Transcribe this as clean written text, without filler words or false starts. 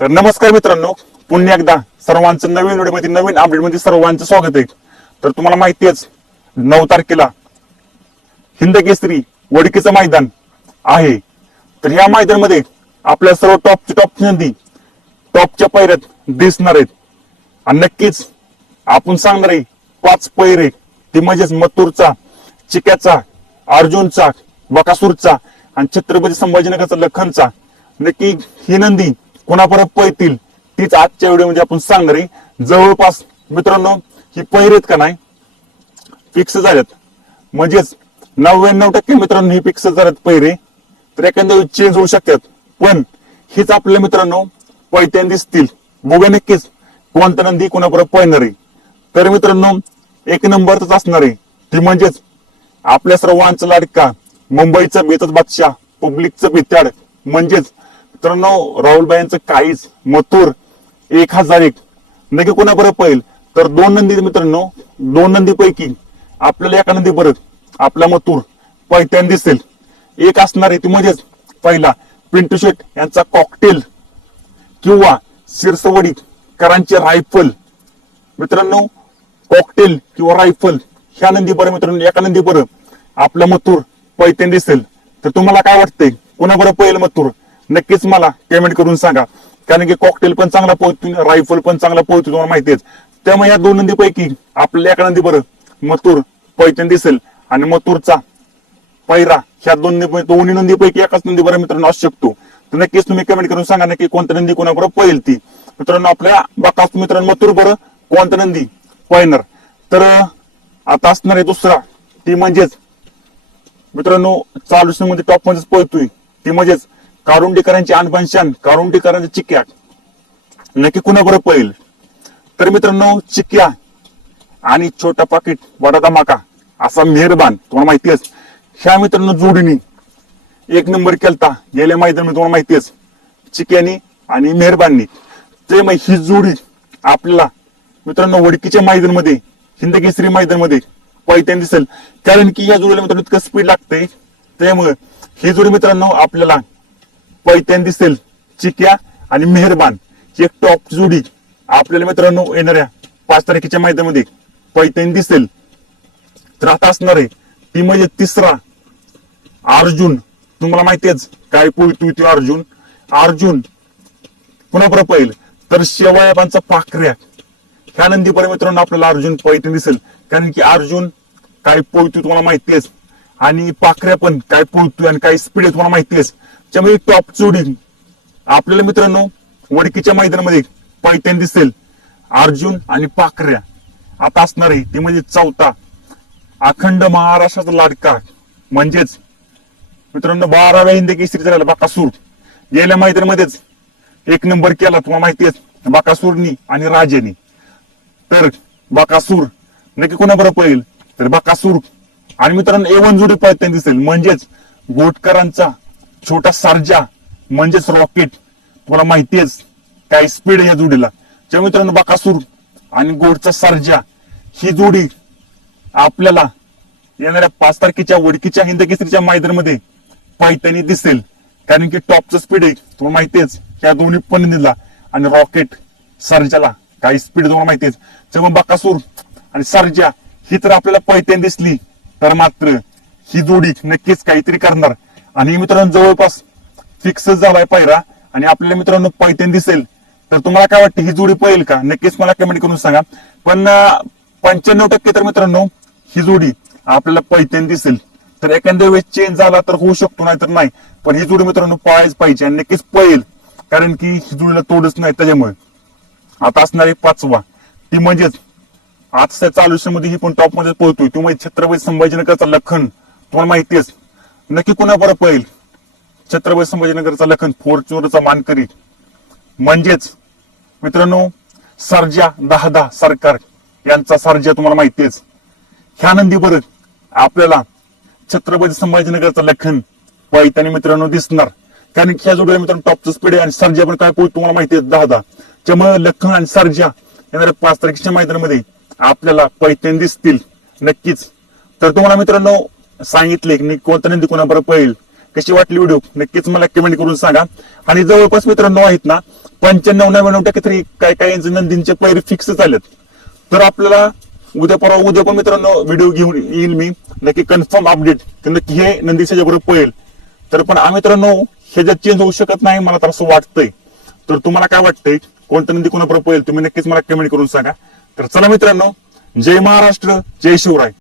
तर नमस्कार मित्रांनो, पुन्हा एकदा सर्वांचं नवीन व्हिडिओमध्ये नवीन अपडेटमध्ये सर्वांचं स्वागत आहे. तर तुम्हाला माहितीच 9 तारखेला हिंद केसरी वडकीचं मैदान आहे. तर ह्या मैदानामध्ये आपल्या सर्व टॉप नंदी टॉपच्या पैऱ्यात दिसणार आहेत आणि नक्कीच आपण सांगणार आहे 5 पैरे, ती म्हणजेच मथुरचा, चिक्याचा, अर्जुनचा, बकासूरचा आणि छत्रपती संभाजीनगरचा लखनचा. नक्की ही नंदी कोणापर्यंत पळतील तीच आजच्या व्हिडिओमध्ये आपण सांगणार आहे. जवळपास मित्रांनो ही पैरेत का नाही फिक्स झाल्यात, म्हणजेच 99% मित्रांनो ही फिक्स झाल्यात पैरे. तर एखाद्या वेळी चेंज होऊ शकतात, पण हीच आपल्या मित्रांनो पैत्यान दिसतील. बघा नक्कीच कोणत्या नंदी कोणापर्यंत पळणार आहे. तर मित्रांनो एक नंबरच असणार आहे ती म्हणजेच आपल्या सर्वांचा लाडका मुंबईचा बेतच बादशाह, पब्लिकचं बित्याड, म्हणजेच मित्रांनो राहुलबाईंचं काहीच मथुर 1001 नक्की कोणाबरोबर पळेल. तर 2 नंदी मित्रांनो, 2 नंदीपैकी आपल्याला एका नंदी परत आपला मथुर पैत्यान दिसेल. एक असणार आहे ती म्हणजेच पहिला पिंटू शेट यांचा कॉकटेल किंवा शिरसवडी करांचे रायफल. मित्रांनो कॉकटेल किंवा रायफल ह्या नंदी बरं मित्रांनो एका नंदी बरं आपला मथुर पैत्यान दिसेल. तर तुम्हाला काय वाटतंय कोणाबरोबर पळेल मथुर? नक्कीच मला कमेंट करून सांगा. कारण की कॉकटेल पण चांगला पोहोचतो, रायफल पण चांगला पोहोचतो, तुम्हाला माहिती आहे. त्यामुळे या 2 नंदीपैकी आपल्याला एका नंदी बरं मथुर पैत्यान दिसेल आणि मथुरचा पैरा ह्या दोन्ही नंदीपैकी एकाच नंदी बरं मित्रांनो असू शकतो. तर नक्कीच तुम्ही कमेंट करून सांगा नक्की कोणत्या नंदी कोणाबरोबर पळेल ती. मित्रांनो आपल्या बकासूर मित्रांनो मथुर बरं कोणत्या नंदी पळणार. तर आता असणार आहे दुसरा, ती म्हणजेच मित्रांनो चालू मध्ये टॉप मध्येच पळतोय, ती म्हणजेच कारुंडीकरांची आणबानशान, कारुंडीकरांची चिक्या. नक्की कुणाबरोबर पळेल? तर मित्रांनो चिक्या आणि छोटा पाकिट बडा धमाका असा मेहरबान, तुम्हाला माहिती आहे ह्या मित्रांनो जोडीने 1 नंबर केलता गेल्या मैदानामध्ये, तुम्हाला माहिती आहे चिक्यानी आणि मेहरबाननी. ते मग ही जोडी आपल्याला मित्रांनो वडकीच्या मैदानामध्ये हिंद केसरी मैदानामध्ये पैत्यान दिसेल. कारण की या जोडीला मित्रांनो इतकं स्पीड लागते, त्यामुळे ही जोडी मित्रांनो आपल्याला पैत्यान दिसेल. चिक्या आणि मेहरबान ही एक टॉप जोडी आपल्याला मित्रांनो येणाऱ्या 5 तारखेच्या मैदानामध्ये पैत्यान दिसेल. तर आता असणार आहे ती म्हणजे तिसरा अर्जुन. तुम्हाला माहिती आहे काय पोळतोय तो अर्जुन. अर्जुन कुणाबरोबर पळेल? तर शेवाळ्याबांचा पाखऱ्या ह्या नंदीपर्यंत मित्रांनो आपल्याला अर्जुन पैत्यान दिसेल. कारण की अर्जुन काय पोळतोय तुम्हाला माहिती आहे आणि पाखऱ्या पण काय पोळतोय आणि काय स्पीड आहे तुम्हाला माहिती आहे. त्यामुळे टॉप जोडी आपल्याला मित्रांनो वडकीच्या मैदानामध्ये पैत्यान दिसेल. अर्जुन आणि पाखऱ्या. आता असणार आहे ती म्हणजे चौथा अखंड महाराष्ट्राचा लाडका, म्हणजेच मित्रांनो 12व्या हिंद केसरी झालेला बकासूर. गेल्या मैदानामध्येच 1 नंबर केला, तुम्हाला माहिती आहे बकासूरनी आणि राजेनी. तर बकासूर नक्की कोणाबरोबर पळेल? तर बकासूर आणि मित्रांनो A1 जोडी पैत्यान दिसेल, म्हणजेच गोटकरांचा छोटा सर्जा, म्हणजेच रॉकेट. तुम्हाला माहिती आहे काय स्पीड आहे या जोडीला. त्या मित्रांनो बकासूर आणि गोडचा सर्जा ही जोडी आपल्याला येणाऱ्या 5 तारखेच्या वडकीच्या हिंद केसरीच्या मैदानामध्ये पैत्यानी दिसेल. कारण की टॉपचं स्पीड आहे तुम्हाला माहिती आहे या दोन्ही पण दिला आणि रॉकेट सर्जाला काही स्पीड तुम्हाला माहिती आहे. त्यामुळे बकासूर आणि सर्जा ही तर आपल्याला पैत्यान दिसली तर मात्र ही जोडी नक्कीच काहीतरी करणार. आणि मित्रांनो जवळपास फिक्स झालाय पायरा आणि आपल्याला मित्रांनो पैत्यान दिसेल. तर तुम्हाला काय वाटतं ही जोडी पळेल का? नक्कीच मला कमेंट करून सांगा. पण 95% तर मित्रांनो ही जोडी आपल्याला पैत्यान दिसेल. तर एखाद्या वेळेस चेंज झाला तर होऊ शकतो, नाही तर नाही. पण ही जोडी मित्रांनो पळायच पाहिजे आणि नक्कीच पळेल, कारण की ही जोडीला तोडच नाही. त्याच्यामुळे आता असणारी 5वा ती म्हणजेच आजच्या चालू मध्ये ही पण टॉप मध्ये पळतोय, ती म्हणजे छत्रपती संभाजीनगरचा लखन. तुम्हाला माहिती आहे नक्की कोणाबरोबर पळेल? छत्रपती संभाजीनगरचा लखन, फॉर्च्युनरचा मानकरी, म्हणजेच मित्रांनो सर्जा 10 सरकार यांचा सर्जा. तुम्हाला माहिती आहे ह्या नंदी बरं आपल्याला छत्रपती संभाजीनगरचा लखन पैत्यानी मित्रांनो दिसणार. कारण की ह्या जोडीला मित्रांनो टॉपचं स्पीड आहे आणि सर्जा पण काय पोहोच तुम्हाला माहिती आहे 10. त्यामुळे लखन आणि सर्जा येणाऱ्या 5 तारखेच्या मैदानामध्ये आपल्याला पैत्यान दिसतील नक्कीच. तर तुम्हाला मित्रांनो सांगितले की कोणत्या नंदी कोणाबरोबर पळेल. कशी वाटली व्हिडिओ नक्कीच मला कमेंट करून सांगा. आणि जवळपास मित्रांनो आहेत ना 95-99% तरी काय काय नंदींचे पैरे फिक्स झालेत. तर आपल्याला उद्या पण मित्रांनो व्हिडिओ घेऊन येईल मी, नक्की कन्फर्म अपडेट की नक्की हे नंदी बरोबर पळेल. तर पण मित्रांनो ह्याच्यात चेंज होऊ शकत नाही मला तर असं वाटतंय. तर तुम्हाला काय वाटतंय कोणतं नंदी कोणाबरोबर पळेल तुम्ही नक्कीच मला कमेंट करून सांगा. तर चला मित्रांनो, जय महाराष्ट्र, जय शिवराय.